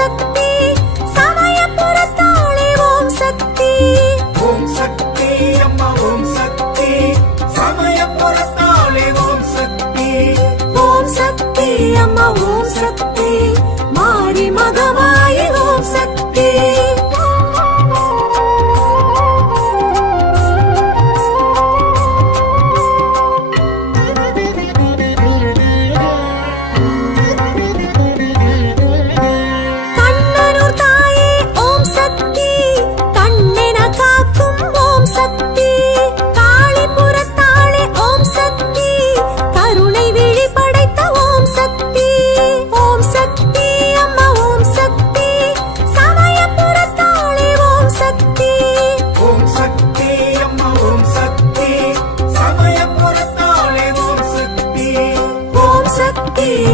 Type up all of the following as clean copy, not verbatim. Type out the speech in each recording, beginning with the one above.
சக்தி சமயபுரத்தாளே ஓம் சக்தி. ஓம் சக்தி அம்மா ஓம் சக்தி சமயபுரத்தாளே ஓம் சக்தி. ஓம் சக்தி அம்மா ஓம் சக்தி மாரி மகமாயி ஓம் சக்தி.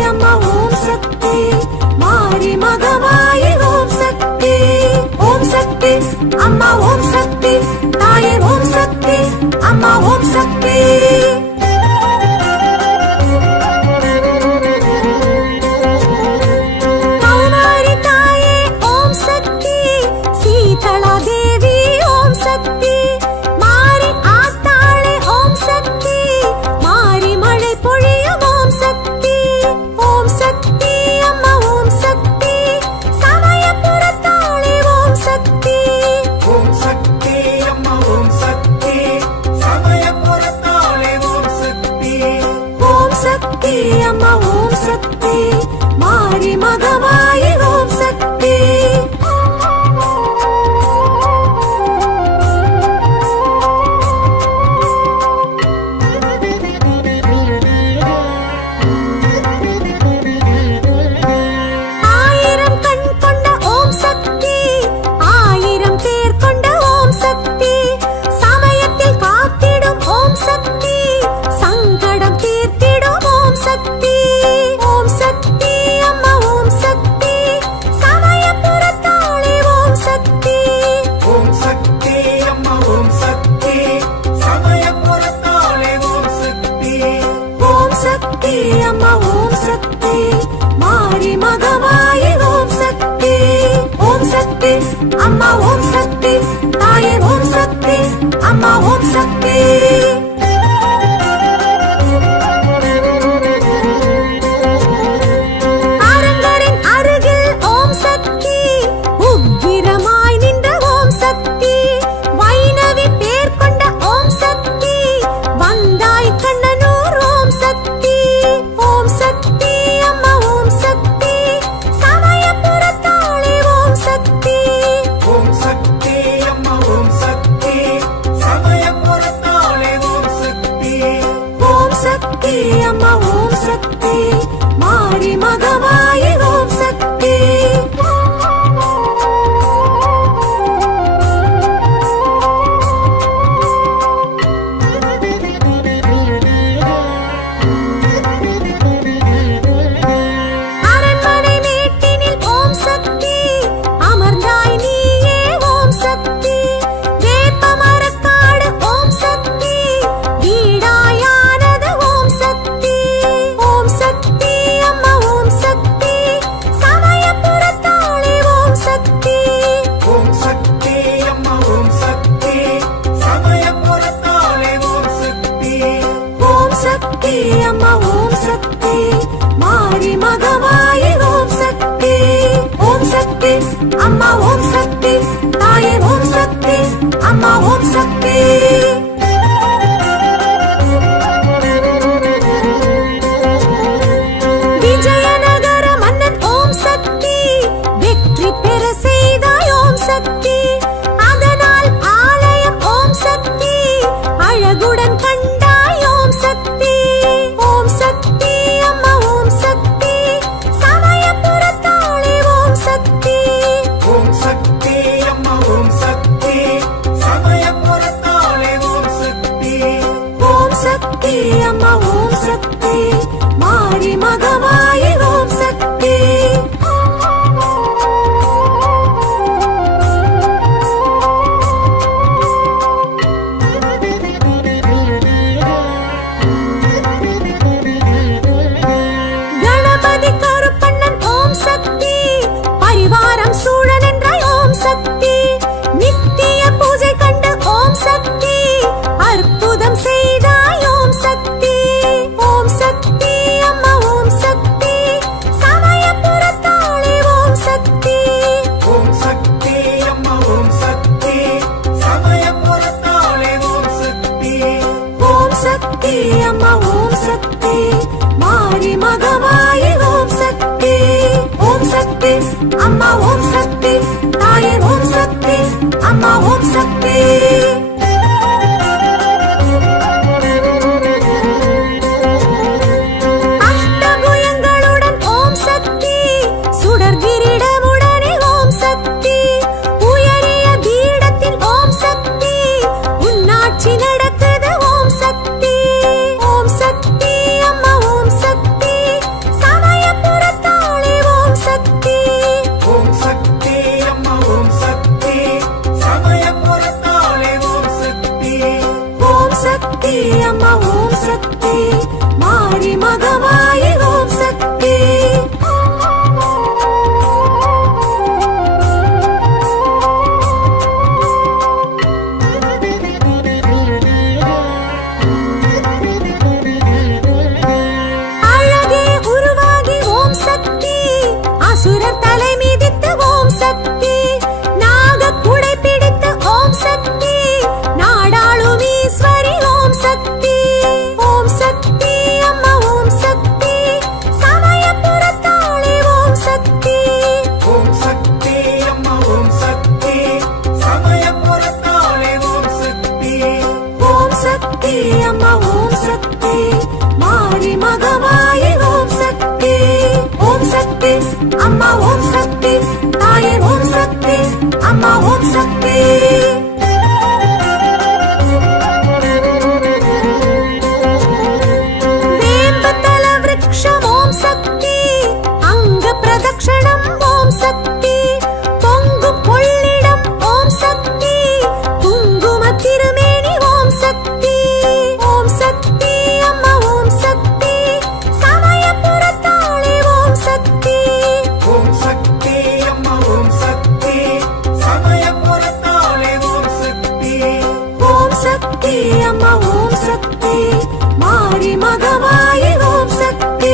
அம்மா ஓம் சக்தி மாரி மகமாயி ஓம் சக்தி. ஓம் சக்தி அம்மா ஓம் சக்தி தாயே ஓம் சக்தி அம்மா ஓம் சக்தி. கௌமாரி தாயே ஓம் சக்தி சீதளா தேவி ஓம் சக்தி மாரி ஆத்தாளே ஓம் சக்தி மாரி மழை பொழியும் ஓம் சக்தி. ஓம் சக்தி அம்மா ஓம் சக்தி சமயபுரத்தாளே ஓம் சக்தி. ஓம் சக்தி அம்மா ஓம் சக்தி சமயபுரத்தாளே ஓம் சக்தி. ஓம் சக்தி அம்மா ஓம் சக்தி மாரி மகமாயி ஓம் சக்தி. சக்தி அம்மா ஓம் சக்தி மாரி மகமாயி ஓம் சக்தி. ஓம் சக்தி அம்மா ஓம் சக்தி தாயே ஓம் சக்தி அம்மா ஓம் சக்தி. அரங்கரின் அருகில் ஓம் சக்தி உக்கிரமாய் நின்ற ஓம் சக்தி வைணவி பேர் கொண்ட ஓம் சக்தி வந்தாய் கண்ணனூர் ஓம் சக்தி. ஓம் சக்தி அம்மா ஓம் சக்தி சமயபுரத்தாளே ஓம் சக்தி. ஓம் சக்தி அம்மா ஓம் சக்தி சமயபுரத்தாளே ஓம் சக்தி. ஓம் சக்தி அம்மா ஓம் சக்தி மாரி மகமாயி ஓம் சக்தி. சக்தி அம்மா ஓம் சக்தி மாரி மகமாயி ஓம் சக்தி. ஓம் சக்தி அம்மா ஓம் சக்தி தாயே ஓம் சக்தி அம்மா ஓம் சக்தி. விஜயநகர மன்னன் ஓம் சக்தி வெற்றி பெற செய்தாய் ஓம் சக்தி அதனால் ஆலயம் ஓம் சக்தி அழகுடன் கண்டாய் ஓம் சக்தி. ஓம் சக்தி அம்மா ஓம் சக்தி சமயபுரத்தாளே ஓம் சக்தி. ஓம் சக்தி அம்மா ஓம் சக்தி சமயபுரத்தாளே சக்தி அம்மா ஓம் சக்தி மாரி மகமாயி ஓம் சக்தி அம்மா ஓம் சக்தி தாயே ஓம் சக்தி அம்மா ஓம் சக்தி அஷ்டபுயங்களுடன் ஓம் சக்தி சுடர் கிரீடமுடனே ஓம் சக்தி உயரிய பீடத்தில் ஓம் சக்தி உன்னாட்சி நடக்குது ஓம் சக்தி அம்மா ஓம் சக்தி சமயபுரத்தாளே ஓம் சக்தி ஓம் சக்தி அம்மா ஓம் சக்தி சமயபுரத்தாளே ஓம் சக்தி அம்மா ஓம் சக்தி மாரி மகமாயி ஓம் சக்தி அழகே உருவாகி ஓம் சக்தி அசுரர் தலை மிதித்து ஓம் சக்தி நாக குடை பிடித்து ஓம் சக்தி நாடாளும் ஈஸ்வரி ஓம் சக்தி அம்மா ஓம் சக்தி சமயபுரத்தாளே ஓம் சக்தி ஓம் சக்தி அம்மா ஓம் சக்தி சமயபுரத்தாளே ஓம் சக்தி அம்மா ஓம் சக்தி மாரி மகமாயி ஓம் சக்தி அம்மா ஓம் சக்தி தாயே ஓம் சக்தி அம்மா ஓம் சக்தி வேம்பதல விருக்ஷம் ஓம் சக்தி அங்க பிரதக்ஷணம் ஓம் சக்தி பொங்கும் கொள்ளிடம் ஓம் சக்தி குங்கும திருமேனி ஓம் சக்தி அம்மா ஓம் சக்தி சமயபுரத்தாளே ஓம் சக்தி ஓம் சக்தி அம்மா ஓம் சக்தி சமயபுரத்தாளே ஓம் சக்தி அம்மா ஓம் சக்தி மாரி மகமாயி ஓம் சக்தி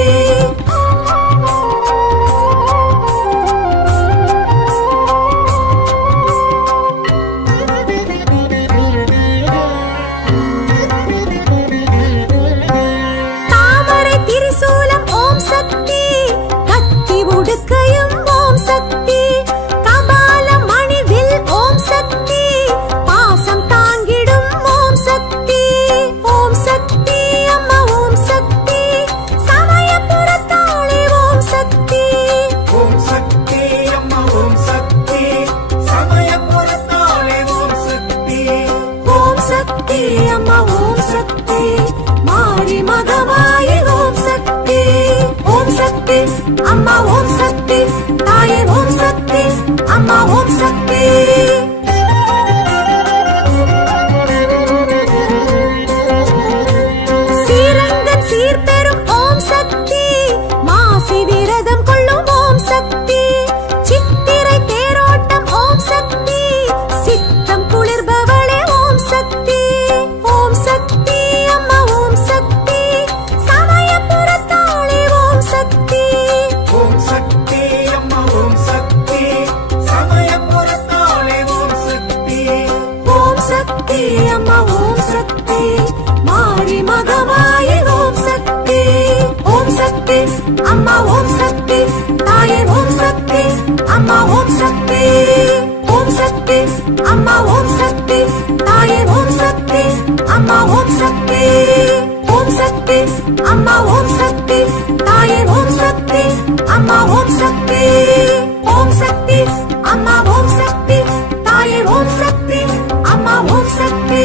தாமரை திரிசூலம் ஓம் சக்தி கத்தி உடுக்கையும் ஓம் சக்தி கபால மணிவில் ஓம் சக்தி பாசம் தாங்கிடும் ஓம் சக்தி அம்மா ஓம் சக்தி சமயபுரத்தாளே ஓம் சக்தி ஓம் சக்தி அம்மா ஓம் சக்தி சமயபுரத்தாளே ஓம் சக்தி அம்மா ஓம் சக்தி மாரி மகமாயி ஓம் சக்தி அம்மா ஓம் சக்தி தாயே ஓம் சக்தி அம்மா ஓம் சக்தி சீரங்கன் சீர்பெறும் ஓம் சக்தி மாசி விரதம் கொள்ளும் ஓம் சக்தி சித்திரை தேரோட்டம் ஓம் சக்தி சித்தம் குளிர்பவளே ஓம் சக்தி அம்மா ஓம் சக்தி சமயபுரத்தாளே ஓம் சக்தி ஓம் சக்தி அம்மா ஓம் சக்தி சமயபுரத்தாளே ஓம் சக்தி அம்மா ஓம் சக்தி மாரி மகமாயி ஓம் சக்தி அம்மா ஓம் சக்தி தாயே ஓம் சக்தி அம்மா ஓம் சக்தி அம்மா ஓம் சக்தி தாயே ஓம் சக்தி அம்மா ஓம் சக்தி அம்மா ஓம் சக்தி தாயே ஓம் சக்தி அம்மா ஓம் சக்தி அம்மா ஓம் சக்தி தாயே ஓம் சக்தி அம்மா ஓம் சக்தி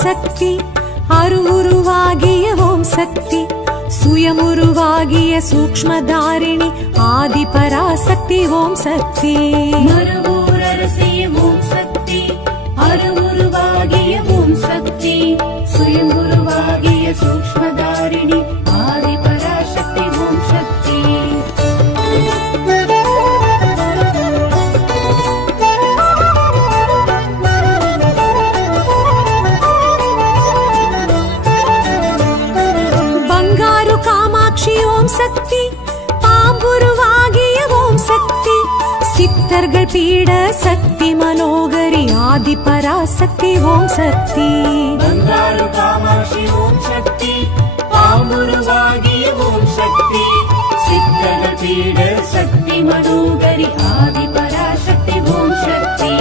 சக்தி அருவுருவாகிய ஓம் சக்தி சுயமுருவாகிய சூக்ஷ்மதாரிணி ஆதி பராசக்தி ஓம் சக்தி மறுபூர அரசிய ஓம் சக்தி அருவுருவாகிய ஓம் சக்தி சுயம்புருவாகிய சூக்ஷ்மதாரிணி ஆதி பராசக்தி ஓம் சக்தி பங்காரு காமாட்சி ஓம் சக்தி பாம்புருவாகிய ஓம் சக்தி சித்தர்கள் பீட சக்தி மனோகரி ஆதி பராசக்தி ஓம் சக்தி பங்காரு காமாட்சி ஓம் சக்தி பாம்புருவாகிய ஓம் சக்தி சித்தர்கள் பீட சக்தி மனோகரி ஆதி பராசக்தி ஓம் சக்தி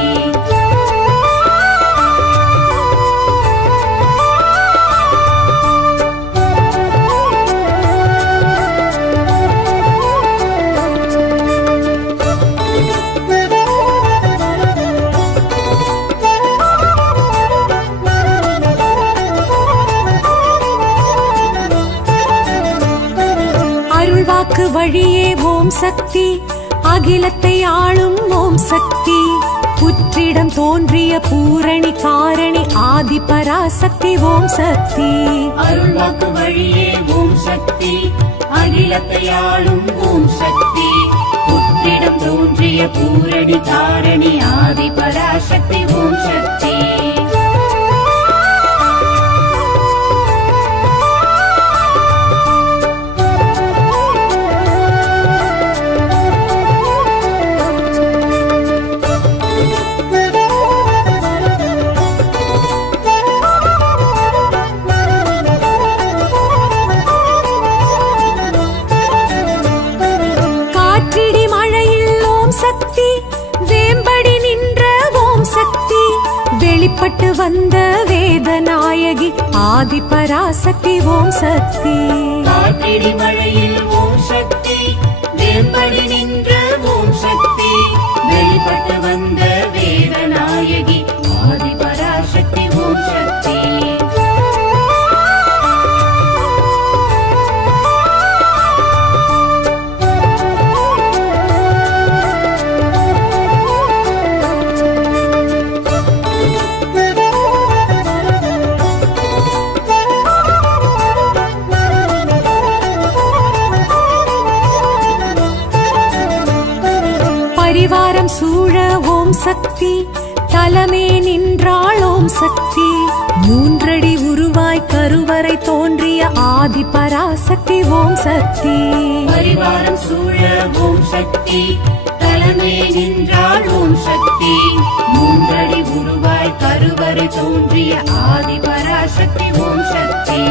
அருள்வாக்கு வழியே ஓம் சக்தி அகிலத்தை ஆளும் ஓம் சக்தி புற்றிடம் தோன்றிய பூரணி காரணி ஆதி பராசக்தி ஓம் சக்தி அருள்வாக்கு வழியே ஓம் சக்தி அகிலத்தை ஆளும் ஓம் சக்தி புற்றிடம் தோன்றிய பூரணி காரணி ஆதி பராசக்தி ஓம் சக்தி காற்றிடி மழையில் ஓம் சக்தி வேம்படி நின்ற ஓம் சக்தி வெளிப்பட்டு வந்த வேதநாயகி ஆதி பராசக்தி ஓம் சக்தி காற்றிடி மழையில் ஓம் சக்தி வேம்படி நின்ற ஓம் சக்தி வெளிப்பட்டு வந்த வேதநாயகி ஆதி பராசக்தி ஓம் சக்தி பரிவாரம் சூழ ஓம் சக்தி தலமே நின்றாள் ஓம் சக்தி மூன்றடி உருவாய் கருவறை தோன்றிய ஆதி பராசக்தி ஓம் சக்தி பரிவாரம் சூழ ஓம் சக்தி தலைமை நின்றாள் ஓம் சக்தி மூன்றடி உருவாய் கருவறை தோன்றிய ஆதி பராசக்தி ஓம் சக்தி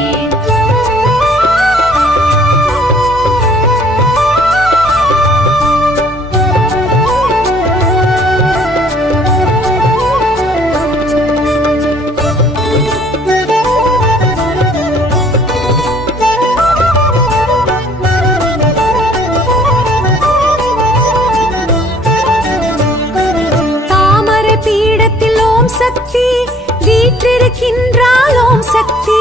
தாமரை பீடத்தில் ஓம் சக்தி வீற்றிருக்கின்றாள் ஓம் சக்தி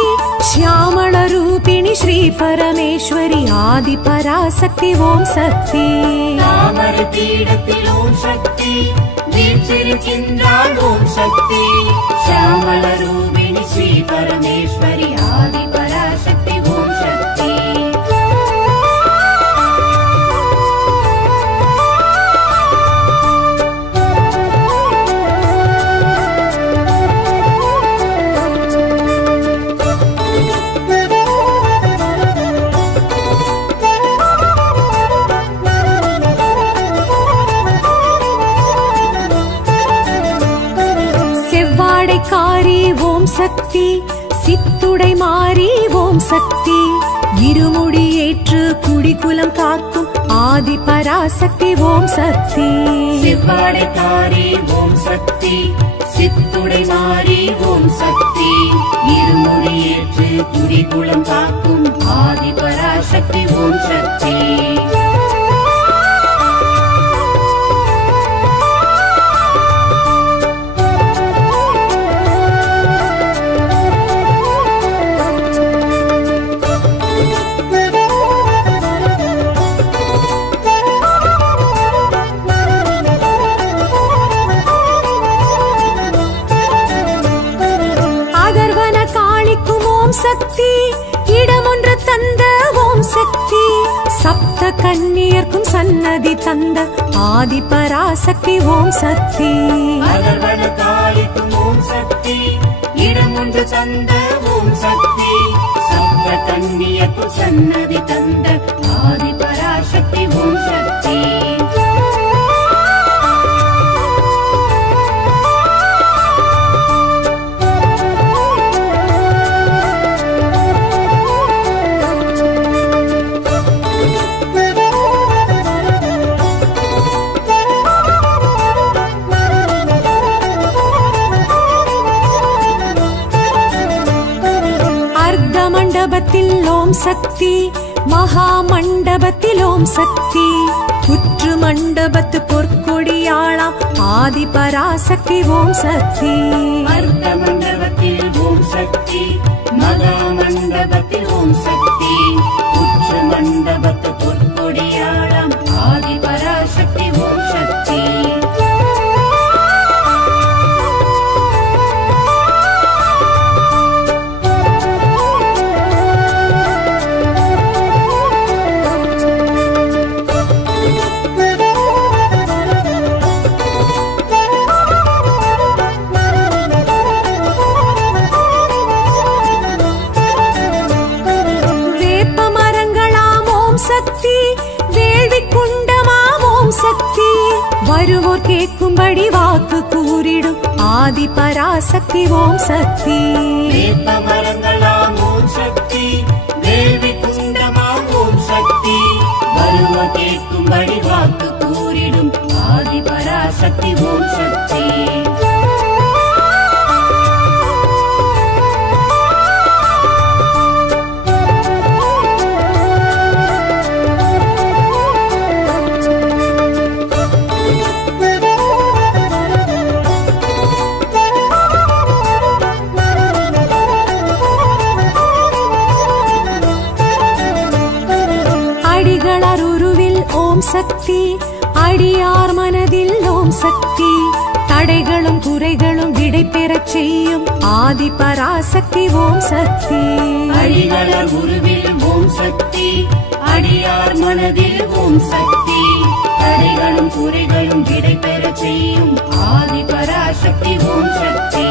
ஷியாமள ரூபிணி ஸ்ரீ பரமேஸ்வரி ஆதி பராசக்தி ஓம் சக்தி தாமரை பீடத்தில் ஓம் சக்தி வீற்றிருக்கின்றாள் ஓம் சக்தி ஷியாமள ரூபிணி ஸ்ரீ பரமேஸ்வரி ஆதி பராசக்தி ஓம் சக்தி செவ்வாடைக்காரி ஓம் சக்தி சித்துடை மாறி ஓம் சக்தி இருமுடி ஏற்று குடிக்குலம் காக்கும் ஆதி பராசக்தி ஓம் சக்தி செவ்வாடைக்காரி ஓம் சக்தி சித்துடை மாறி ஓம் சக்தி இருமுடி ஏற்று குடிகுலம் காக்கும் ஆதி பராசக்தி ஓம் சக்தி கன்னியர்க்கும் சன்னதி தந்த ஆதி பராசக்தி ஓம் சக்தி. அகர்வன காளிக்கும் ஓம் சக்தி, இடம் ஒன்று தந்த ஓம் சக்தி. சப்த கன்னியர்க்கும் சன்னதி தந்த ஆதி பராசக்தி ஓம் சக்தி. மண்டபத்தில் ஓம் சக்தி, மகா மண்டபத்தில் ஓம் சக்தி. புற்று மண்டபத்து பொற்கொடியாளாம் ஆதி பராசக்தி ஓம் சக்தி. அர்த்த மண்டபத்தில் ஓம் சக்தி, மகா மண்டபத்தில் ஓம் சக்தி. புற்று மண்டபத்து பொற்கொடியாளாம் ஆதி பராசக்தி ஓம் சக்தி. வருவோர் கேட்கும்படி வாக்கு கூறிடும் ஆதி பராசக்தி ஓம் சக்தி. மரங்களாம் ஓம் சக்தி, வேள்வி குண்டமாம் ஓம் சக்தி. வருவோர் கேட்கும்படி வாக்கு கூறிடும் ஆதி பராசக்தி ஓம் சக்தி. ஓம் சக்தி, அடியார் மனதில் ஓம் சக்தி. தடைகளும் குறைகளும் விடை பெறச் செய்யும் ஆதி பராசக்தி ஓம் சக்தி. அடிகளர் உருவில் ஓம் சக்தி, அடியார் மனதில் ஓம் சக்தி. தடைகளும் குறைகளும் விடை பெறச் செய்யும் ஆதி பராசக்தி ஓம் சக்தி.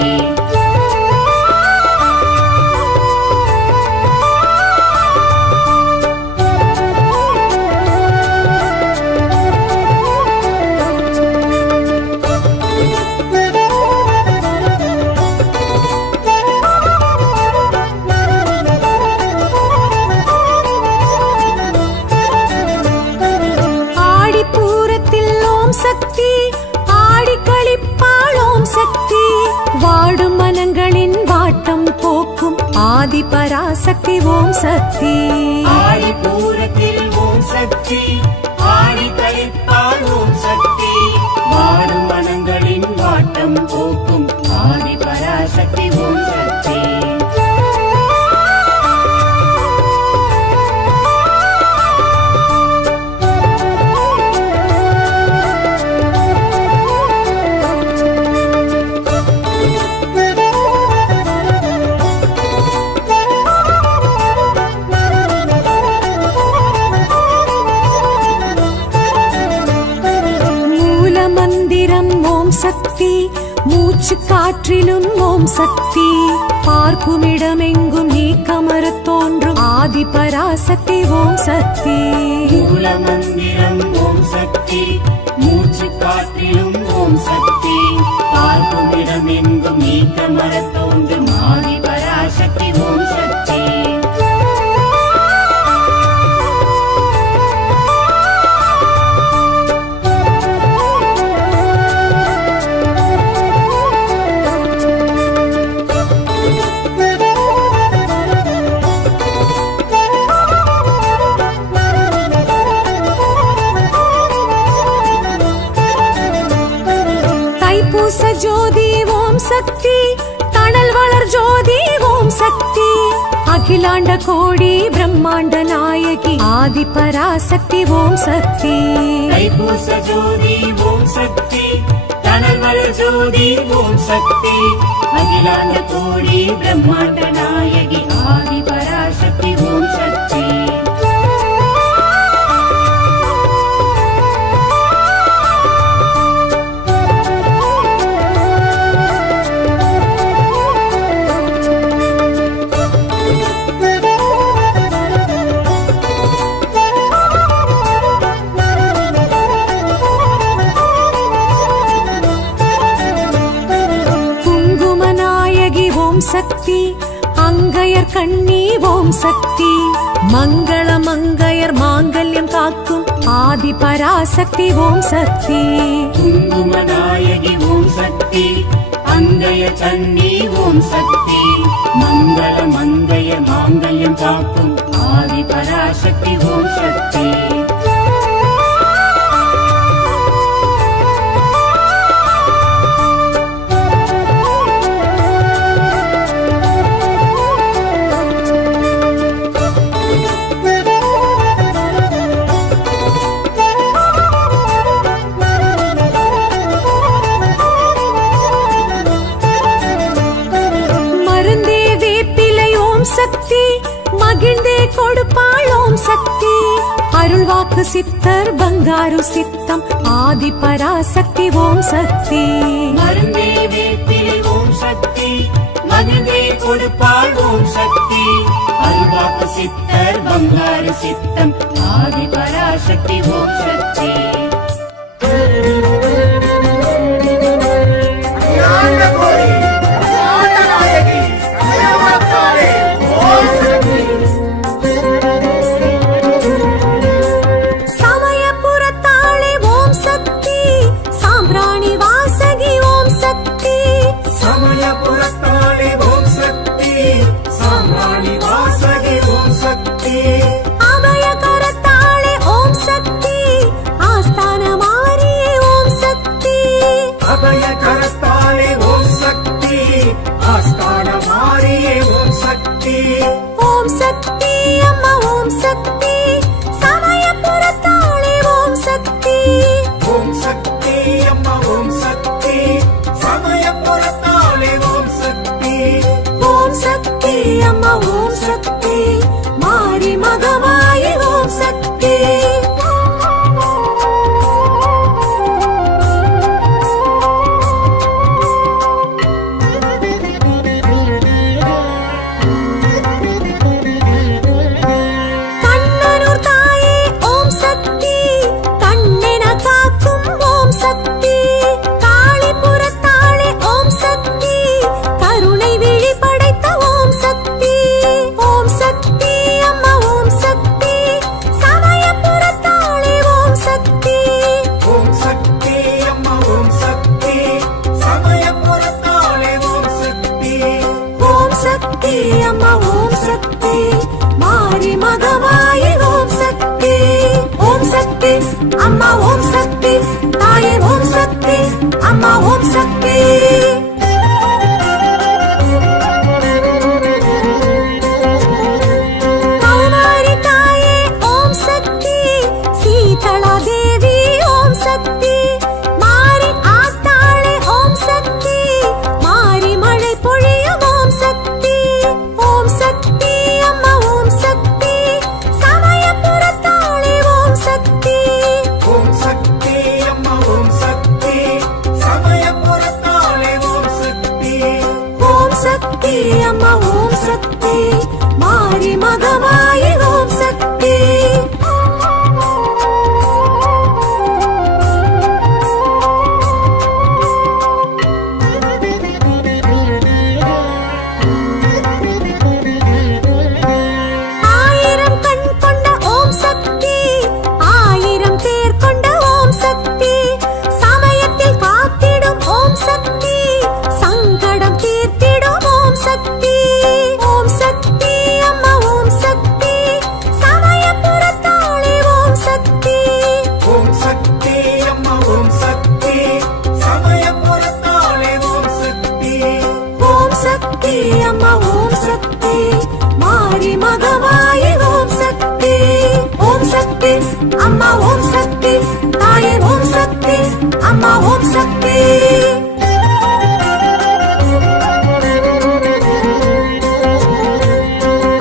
சக்தி, ஆடி களிப்பாள் ஓம் சக்தி. வாடும் மனங்களின் வாட்டம் போக்கும் ஆதி பராசக்தி ஓம் சக்தி. ஆடி பூரத்தில் ஓம் சக்தி, ஆடி களிப்பாள் ஓம் சக்தி. வாடும் மனங்களின் வாட்டம் போக்கும் ஆதி பராசக்தி ஓம் சக்தி. சக்தி, மூச்சு காற்றிலும் ஓம் சக்தி. பார்க்குமிடமெங்கும் நீக்கமறத் தோன்றும் ஆதி பராசக்தி ஓம் சக்தி. மூல மந்திரம் ஓம் சக்தி, மூச்சு காற்றிலும் ஓம் சக்தி. பார்க்குமிடமெங்கும் நீக்கமறத் தோன்றும் ஆதி பராசக்தி ஓம் சக்தி. ஜோதி ஓம் சக்தி, தணல் வளர் ஜோதி ஓம் சக்தி. அகிலாண்ட கோடி பிரம்மாண்ட நாயகி ஆதி பராசக்தி ஓம் சக்தி. தைப்பூச ஜோதி ஓம் சக்தி, தணல் வளர் ஜோதி ஓம் சக்தி. அகிலாண்ட கோடி பிரம்மாண்ட நாயகி ஆதி பராசக்தி ஓம் சக்தி. சக்தி அங்கையர் கண்ணி ஓம் சக்தி மங்கள மங்கையர் மாங்கல்யம் காக்கும் ஆதி பராசக்தி ஓம் சக்தி குங்குமநாயகி ஓம் சக்தி அங்கய கண்ணி ஓம் சக்தி மங்கள மங்கைய மாங்கல்யம் காக்கும் ஆதி பராசக்தி ஓம் சக்தி சக்தி மகிழ்ந்தே கொடுப்பாள் ஓம் சக்தி அருள்வாக்கு சித்தர் பங்காரு சித்தம் ஆதி பராசக்தி ஓம் சக்தி மருந்தே வேப்பிலை ஓம் சக்தி மகிழ்ந்தே கொடுப்பாள் ஓம் சக்தி அருள்வாக்கு சித்தர் பங்காரு சித்தம் ஆதி பராசக்தி ஓம் சக்தி ஓம் சக்தி அம்மா ஓம் சக்தி சமயபுரத்தாளே ஓம் சக்தி ஓம் சக்தி அம்மா ஓம் சக்தி சமயபுரத்தாளே ஓம் சக்தி ஓம் சக்தி அம்மா ஓம் சக்தி மாரி மகமாயி ஓம் சக்தி அம்மா ஓம் சக்தி மாரி மகமாயி ஓம் சக்தி ஓம் சக்தி அம்மா ஓம் சக்தி தாயே ஓம் சக்தி அம்மா ஓம் சக்தி கௌமாரி தாயே ஓம் சக்தி சீதளா தேவி ஓம் சக்தி மாரி ஆத்தாளே ஓம் சக்தி மாரி மழை பொழியும் ஓம் சக்தி ஓம் சக்தி அம்மா ஓம் சக்தி சமயபுரத்தாளே ஓம் சக்தி ஓம் சக்தி அம்மா ஓம் சக்தி சமயபுரத்தாளே ஓம் சக்தி ஓம் சக்தி அம்மா ஓம் சக்தி மாரி மகமாயி ஓம் சக்தி சக்தி அம்மா ஓம் சக்தி மாரி மகமாயி ஓம் சக்தி ஓம் சக்தி அம்மா ஓம் சக்தி தாயே ஓம் சக்தி அம்மா ஓம் சக்தி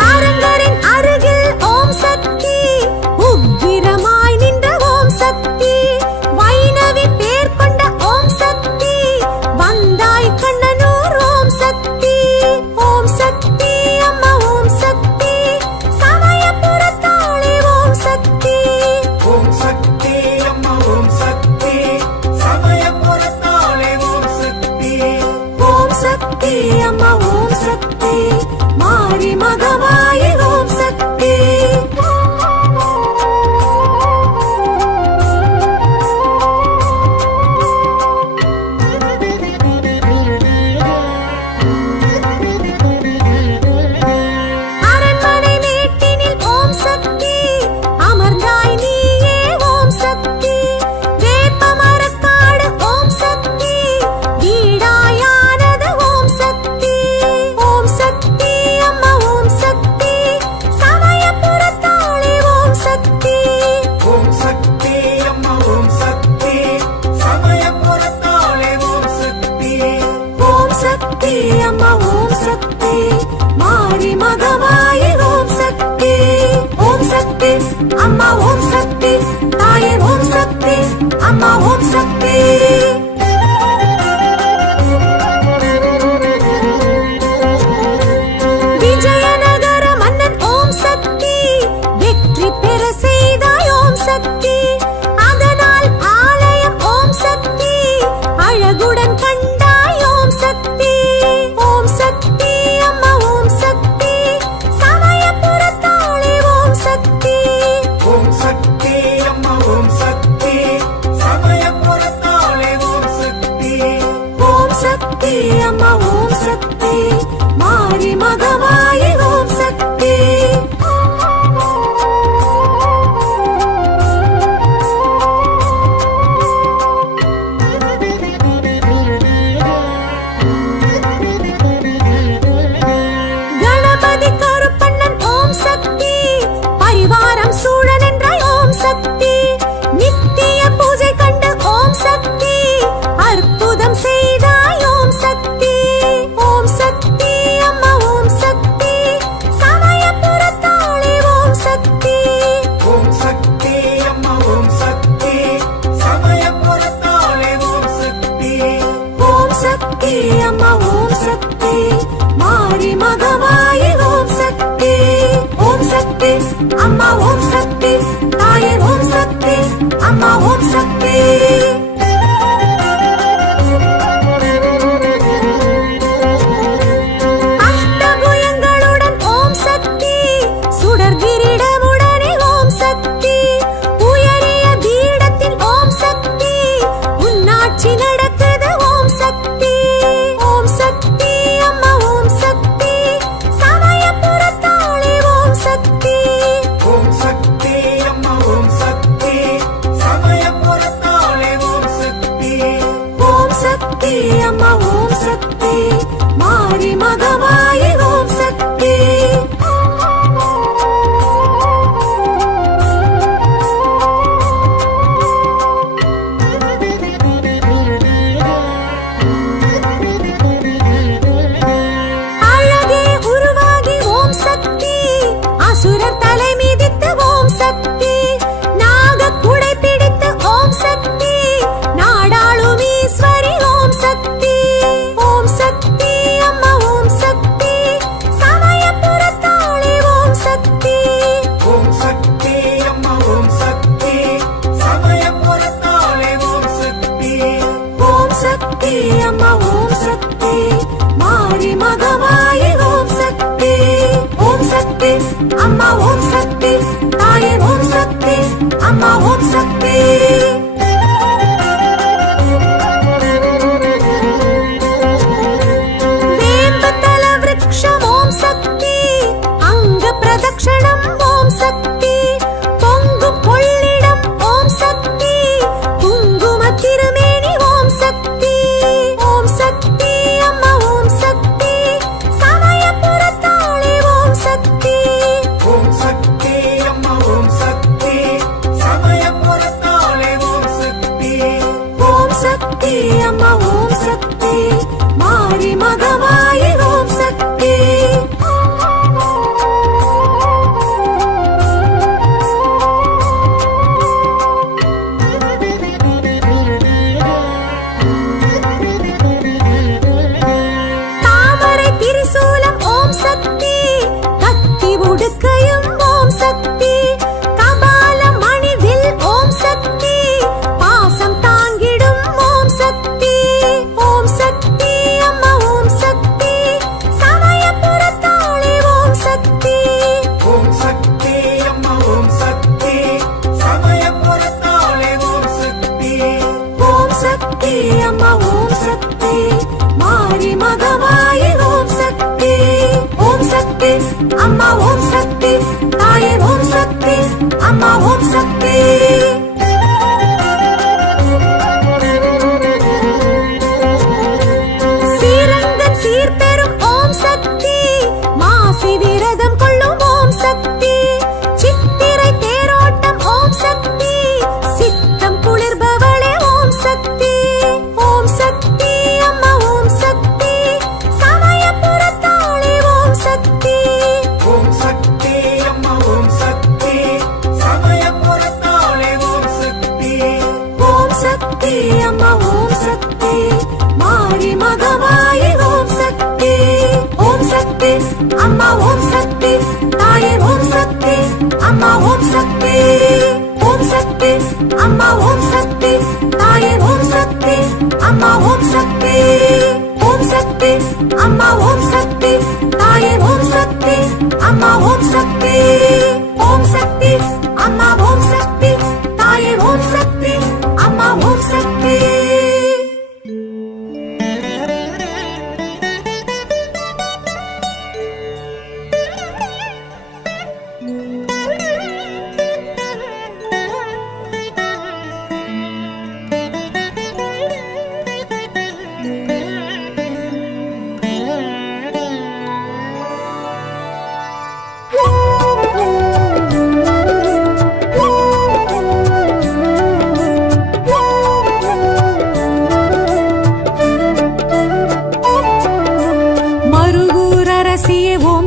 அரங்கரின் அருகில் ஓம் சக்தி உக்கிரமாய் நின்ற ஓம் சக்தி வைணவி பேர் கொண்ட ஓம் சக்தி வந்தாய் கண்ணனூர் ஓம் சக்தி ஓம் சக்தி அம்மா ஓம் சக்தி சமயபுரத்தாளே ஓம் சக்தி ஓம் சக்தி அம்மா ஓம் சக்தி சமயபுரத்தாளே ஓம் சக்தி ஓம் சக்தி அம்மா ஓம் சக்தி மாரி மகமாயி ஓம் சக்தி அம்மா ஓம் சக்தி மாரி மகமாயி ஓம் சக்தி ஓம் சக்தி அம்மா ஓம் சக்தி தாயே ஓம் சக்தி அம்மா ஓம் சக்தி விஜயநகர மன்னன் ஓம் சக்தி வெற்றி பெற செய்தாய் ஓம் சக்தி அதனால் ஆலயம் ஓம் சக்தி அழகுடன் கண்டாய் ஓம் சக்தி ஓம் சக்தி அம்மா ஓம் சக்தி சமயபுரத்தாளே ஓம் சக்தி ஓம் சக்தி அம்மா ஓம் சக்தி சமயபுரத்தாளே ஓம் சக்தி ஓம் சக்தி அம்மா ஓம் சக்தி மாரி மகமாயி ஓம் சக்தி கணபதி கருப்பண்ணன் ஓம் சக்தி பரிவாரம் சூழ நின்றாய் ஓம் சக்தி நித்திய பூஜை கண்டு ஓம் சக்தி அற்புதம் செய்தாய் ஓம் சக்தி ஓம் சக்தி அம்மா ஓம் சக்தி சமயபுரத்தாளே ஓம் சக்தி ஓம் சக்தி அம்மா ஓம் சக்தி சமயபுரத்தாளே ஓம் சக்தி ஓம் சக்தி அம்மா ஓம் சக்தி மாரி மகமாயி ஓம் சக்தி ஓம் சக்தி அம்மா ஓம் சக்தி தாயே ஓம் சக்தி அம்மா ஓம் சக்தி அஷ்டபுயங்களுடன் ஓம் சக்தி சுடர் கிரீடமுடனே ஓம் சக்தி உயரிய பீடத்தில் ஓம் சக்தி உன்னாட்சி நடக்குது ஓம் சக்தி ஓம் சக்தி அம்மா ஓம் சக்தி சமயபுரத்தாளே ஓம் சக்தி ஓம் சக்தி அம்மா ஓம் சக்தி சமயபுரத்தாளே ஓம் சக்தி ஓம் சக்தி அம்மா ஓம் சக்தி மாரி மகமாயி ஓம் சக்தி அழகே உருவாகி ஓம் சக்தி அசுரர் தலை மிதித்து ஓம் சக்தி நாக குடை பிடித்து ஓம் சக்தி நாடாளும் ஈஸ்வரி ஓம் சக்தி ஓம் சக்தி அம்மா ஓம் சக்தி சமயபுரத்தாளே ஓம் சக்தி ஓம் சக்தி அம்மா ஓம் சக்தி சமயபுரத்தாளே ஓம் சக்தி ஓம் சக்தி அம்மா ஓம் சக்தி மாரி மகமாயி ஓம் சக்தி ஓம் சக்தி அம்மா ஓம் சக்தி தாயே ஓம் சக்தி அம்மா ஓம் சக்தி வேம்பதல விருக்ஷம் ஓம் சக்தி அங்க பிரதக்ஷணம் ஓம் சக்தி பொங்கும் கொள்ளிடம் ஓம் சக்தி குங்கும திருமேனி ஓம் சக்தி ஓம் சக்தி அம்மா ஓம் சக்தி சமயபுரத்தாளே ஓம் சக்தி ஓம் சக்தி அம்மா ஓம் சக்தி சமயபுரத்தாளே ஓம் சக்தி ஓம் சக்தி அம்மா ஓம் சக்தி மாரி மகமாயி ஓம் சக்தி தாமரை திரிசூலம் ஓம் சக்தி கத்தி உடுக்கையும் ஓம் சக்தி கபாலம் மணிவில் ஓம் சக்தி பாசம் தாங்கிடும் ஓம் சக்தி ஓம் சக்தி அம்மா ஓம் சக்தி சக்தி அம்மா ஓம் சக்தி மாரி மகமாயி ஓம் சக்தி அம்மா ஓம் சக்தி தாயே ஓம் சக்தி அம்மா ஓம் சக்தி சீரங்கன் சீர்பெறும் ஓம் சக்தி மாசி விரதம் கொள்ளும் ஓம் சக்தி சித்திரை தேரோட்டம் ஓம் சக்தி சித்தம் குளிர்பவளே ஓம் சக்தி அம்மா ஓம் சக்தி சமயபுரத்தாளே ஓம் சக்தி ஓம் சக்தி அம்மா ஓம் சக்தி சமயபுரத்தாளே ஓம் சக்தி அம்மா ஓம் சக்தி மாரி மகமாயி ஓம் சக்தி அம்மா ஓம் சக்தி தாயே ஓம் சக்தி அம்மா ஓம் சக்தி அம்மா ஓம் சக்தி தாயே ஓம் சக்தி அம்மா ஓம் சக்தி அம்மா ஓம் சக்தி தாயே ஓம் சக்தி அம்மா ஓம் சக்தி அம்மா ஓம் சக்தி தாயே ஓம் சக்தி அம்மா ஓம் சக்தி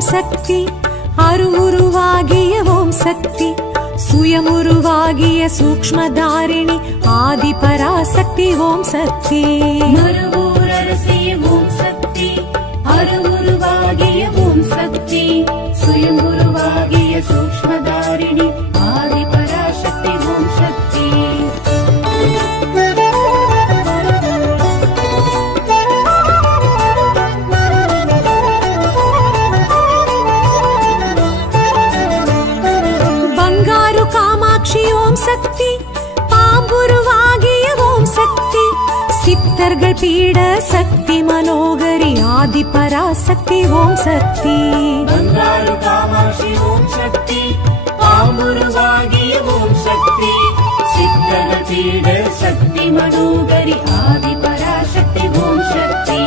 சக்தி அருவுருவாகிய ஓம் சக்தி சுயமுருவாகிய சூக்ஷ்மதாரிணி ஆதி பராசக்தி ஓம் சக்தி மறுவூரரசிய ஓம் சக்தி அருவுருவாகிய ஓம் சக்தி சுயமுருவாகிய சூக்ஷ்மதாரிணி ஆதி பராசக்தி ஓம் சக்தி ஓம் சக்தி பாம்புருவாகிய ஓம் சக்தி சித்தர்கள் பீட சக்தி மனோகரி ஆதி பராசக்தி ஓம் சக்தி பங்காரு காமாட்சி ஓம் சக்தி பாம்புருவாகிய ஓம் சக்தி சித்தர்கள் பீட சக்தி மனோகரி ஆதி பராசக்தி ஓம் சக்தி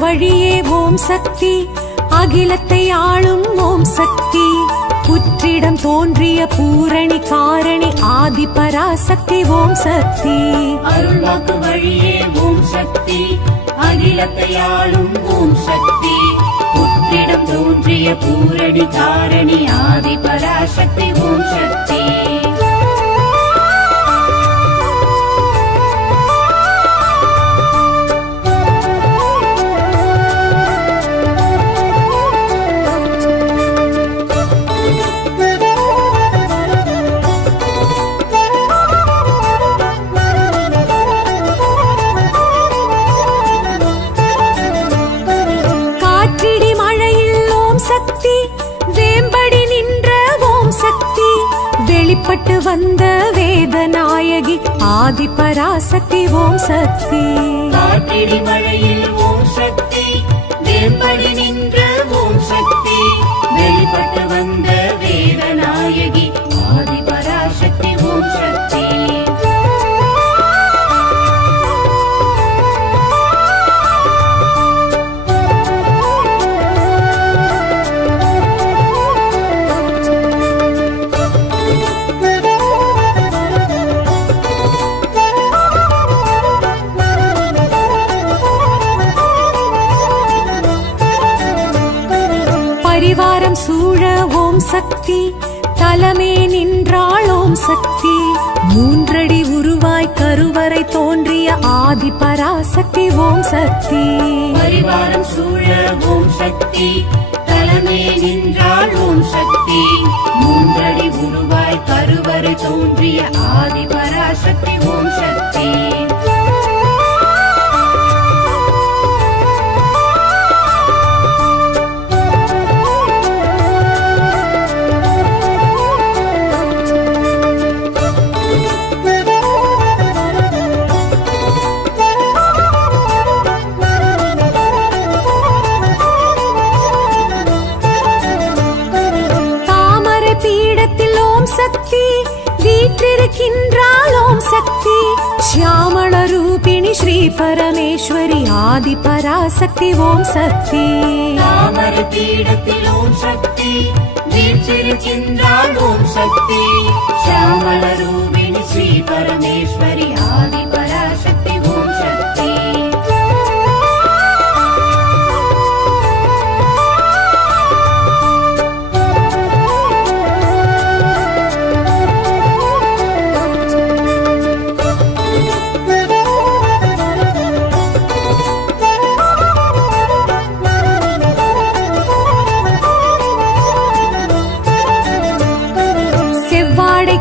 வழியே ஓம் சக்தி அகிலத்தை ஆளும் ஓம் சக்தி புற்றிடம் தோன்றிய பூரணி காரணி ஆதி பராசக்தி ஓம் சக்தி அருள்வாக்கு வழியே ஓம் சக்தி அகிலத்தை ஆளும் ஓம் சக்தி புற்றிடம் தோன்றிய பூரணி காரணி ஆதி பராசக்தி ஓம் சக்தி வெளிப்பட்டு வந்த வேதநாயகி ஆதி பராசக்தி ஓம் சக்தி காற்றிடி மழையில் ஓம் சக்தி வேம்படி நின்ற ஓம் சக்தி வெளிப்பட்டு வந்த வேதநாயகி ஆதி பராசக்தி ஓம் சக்தி பரிவாரம் சூழ ஓம் சக்தி தலமே நின்றாள் ஓம் சக்தி மூன்றடி உருவாய் கருவறை தோன்றிய ஆதி பராசக்தி ஓம் சக்தி பரிவாரம் சூழ ஓம் சக்தி தலமே நின்றாள் ஓம் சக்தி மூன்றடி உருவாய் கருவறை தோன்றிய ஆதி பராசக்தி ஓம் சக்தி சக்தி வீற்றிருக்கின்றாள் ஓம் சக்தி ஷியாமள ரூபிணி ஸ்ரீ பரமேஸ்வரி ஆதி பராசக்தி ஓம் சக்தி தாமரை பீடத்தில் ஓம் சக்தி வீற்றிருக்கின்றாள் ஓம் சக்தி ஷியாமள ரூபிணி ஸ்ரீ பரமேஸ்வரி ஆதி பராசக்தி ஓம் சக்தி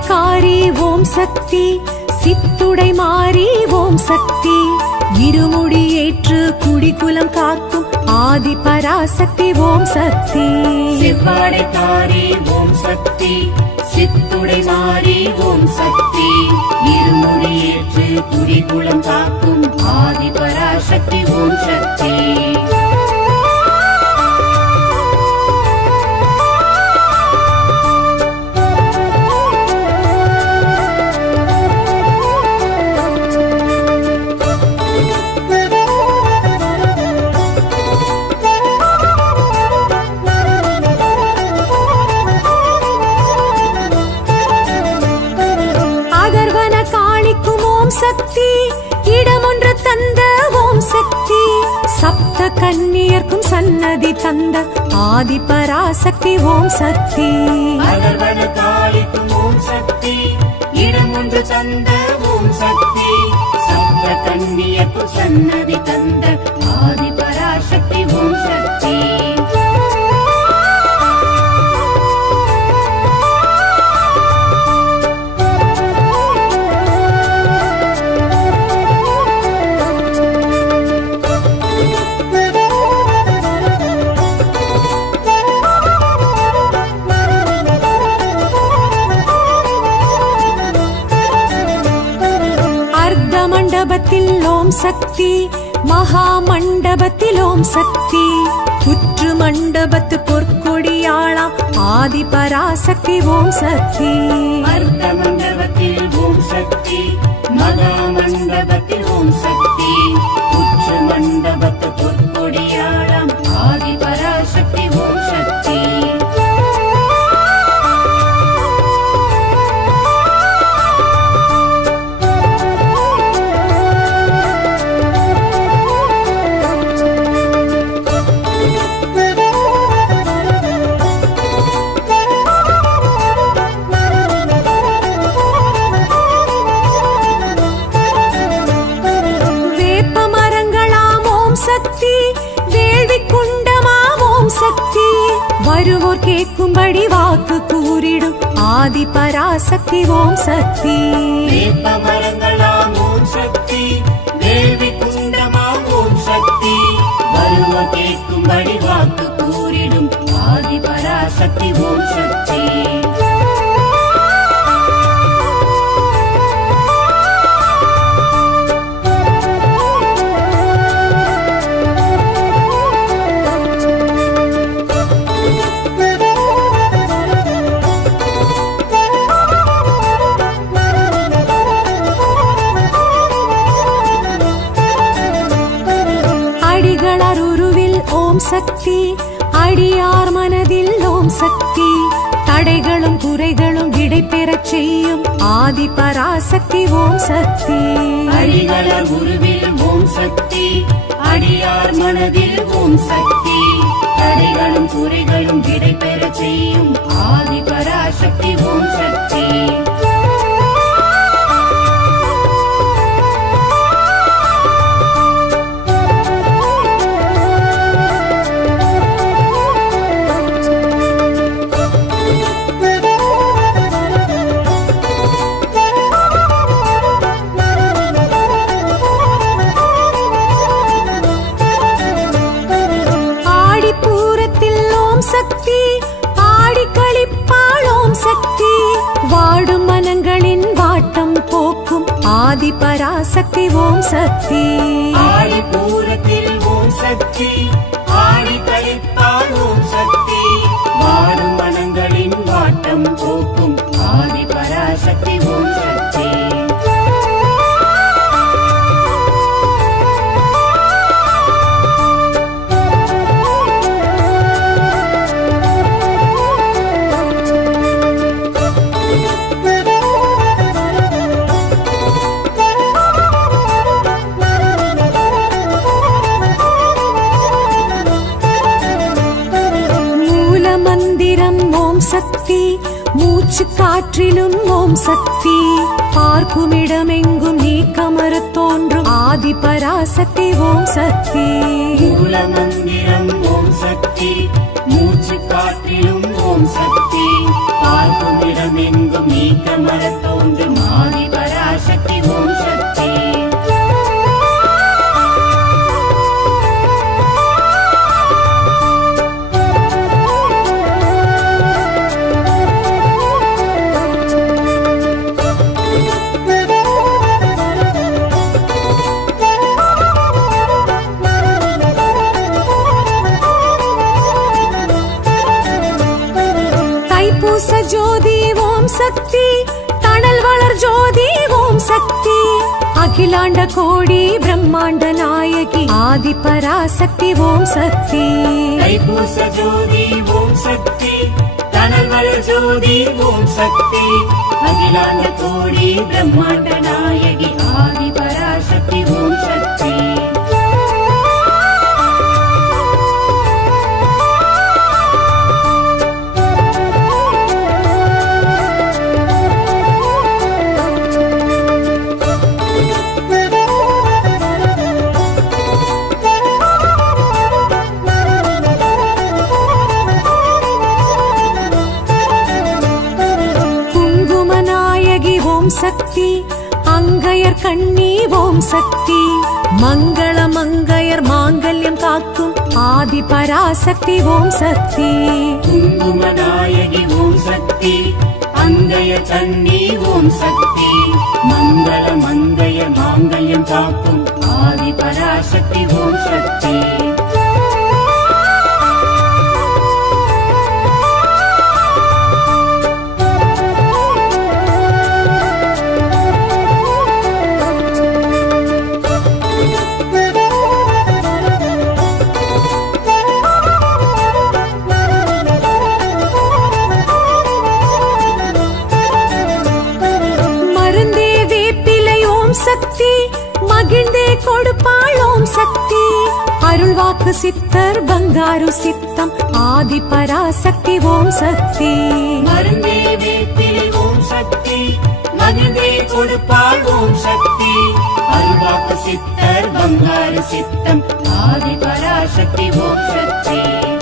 காரி ஓம் சக்தி சித்துடை மாறி ஓம் சக்தி இருமுடி ஏற்று குடிக்குலம் காக்கும் ஆதி பராசக்தி ஓம் சக்தி செவ்வாடைக்காரி ஓம் சக்தி சித்துடை மாறி ஓம் சக்தி இருமுடி ஏற்று குடிக்குலம் காக்கும் ஆதி பராசக்தி ஓம் சக்தி சக்தி இடமொன்று தந்த ஓம் சக்தி சப்த கன்னியர்க்கும் சன்னதி தந்த ஆதி பராசக்தி ஓம் சக்தி காளிக்கும் ஓம் சக்தி இடமொன்று தந்த ஓம் சக்தி சப்த கன்னியர்க்கும் சன்னதி தந்த ஆதி பராசக்தி ஓம் சக்தி மண்டபத்தில் ஓம் சக்தி மகா மண்டபத்தில் ஓம் சக்தி புற்று மண்டபத்து பொற்கொடியாளாம் ஆதி பராசக்தி ஓம் சக்தி அர்த்த மண்டபத்தில் ஓம் சக்தி மகா மண்டபத்தில் ஓம் சக்தி புற்று மண்டபத்து பொற்கொடியாளாம் ஆதி பராசக்தி ஓம் சக்தி வருவோர் கேட்கும்படி வாக்கு கூறிடும் ஆதி பராசக்தி ஓம் சக்தி மரங்களாம் ஓம் சக்தி வேள்வி குண்டமாம் ஓம் சக்தி வருவோர் கேட்கும்படி வாக்கு கூறிடும் ஆதி பராசக்தி ஓம் சக்தி ஓம் சக்தி அடியார் மனதில் ஓம் சக்தி தடைகளும் குறைகளும் விடை பெறச் செய்யும் ஆதி பராசக்தி ஓம் சக்தி அடிகளர் உருவில் ஓம் சக்தி அடியார் மனதில் ஓம் சக்தி தடைகளும் குறைகளும் விடை பெறச் செய்யும் ஆதி பராசக்தி ஓம் சக்தி சக்தி ஆடி களிப்பாள் ஓம் சக்தி வாடும் மனங்களின் வாட்டம் போக்கும் ஆதி பராசக்தி ஓம் சக்தி ஆடி பூரத்தில் ஓம் சக்தி ஆடி கழிப்பாள் ஓம் சக்தி வாடும் மனங்களின் வாட்டம் போக்கும் ஆதி பராசக்தி ஓம் சக்தி மந்திரம் ஓம் சக்தி மூச்சு காற்றிலும் ஓம் சக்தி பார்க்குமிடமெங்கும் நீக்கமறு தோன்றும் ஆதி பராசக்தி ஓம் சக்தி மூல மந்திரம் ஓம் சக்தி மூச்சு காற்றிலும் ஓம் சக்தி பார்க்கும் இடமெங்கும் நீக்கமர தோன்றும் ஆதி பராசக்தி ஓம் சக்தி தைப்பூச ஜோதி ஓம் சக்தி தணல் வளர் ஜோதி ஓம் சக்தி அகிலாண்ட கோடி பிரம்மாண்ட நாயகி ஆதி பராசக்தி ஓம் சக்தி தைப்பூச ஜோதி ஓம் சக்தி தணல் வளர் ஜோதி ஓம் சக்தி அகிலாண்ட கோடி பிரம்மாண்ட நாயகி ஆதி பராசக்தி ஓம் சக்தி சக்தி அங்கையர் கண்ணி ஓம் சக்தி மங்கள மங்கையர் மாங்கல்யம் காக்கும் ஆதி பராசக்தி ஓம் சக்தி குங்குமநாயகி ஓம் சக்தி அங்கைய கண்ணி ஓம் சக்தி மங்கள மங்கையர் மாங்கல்யம் காக்கும் ஆதி பராசக்தி ஓம் சக்தி சக்தி மகிழ்ந்தே கொடுப்பாள் ஓம் சக்தி அருள்வாக்கு சித்தர் பங்காரு சித்தம் ஆதி பராசக்தி ஓம் சக்தி மருந்தே வேப்பிலை ஓம் சக்தி மகிழ்ந்தே கொடுப்பாள் ஓம் சக்தி அருள்வாக்கு சித்தர் பங்காரு சித்தம் ஆதி பராசக்தி ஓம் சக்தி